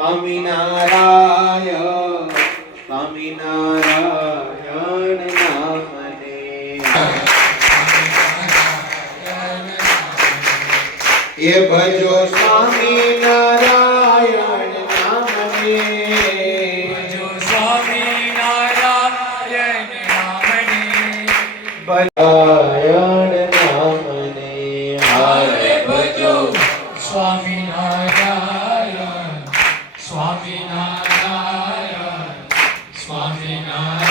સ્વામિનારાયણ સ્વામિનારાયણ નામને. એ ભજો સ્વામિનારાયણ નામને. ભજો સ્વામિનારાયણ નામને. ભજાયણ નામને. હરે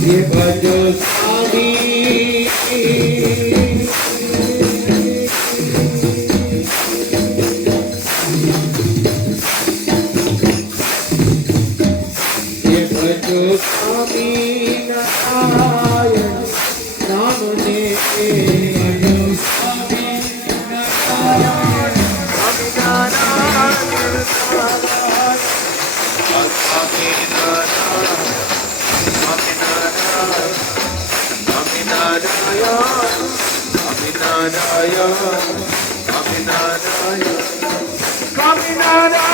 ભજો સ્વામી. নারায়ণ আমি নারায়ণ আমি নারায়ণ আমি নারায়ণ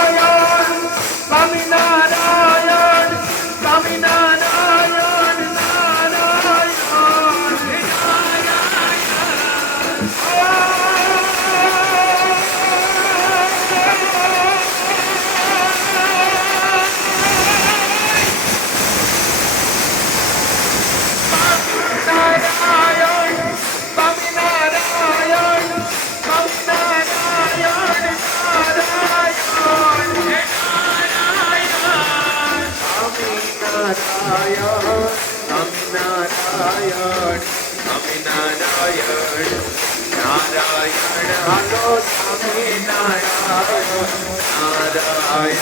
নারায়ণ আমি নারায়ণ আমি নারায়ণ নারায়ণ হলো আমি নারায়ণ নারায়ণ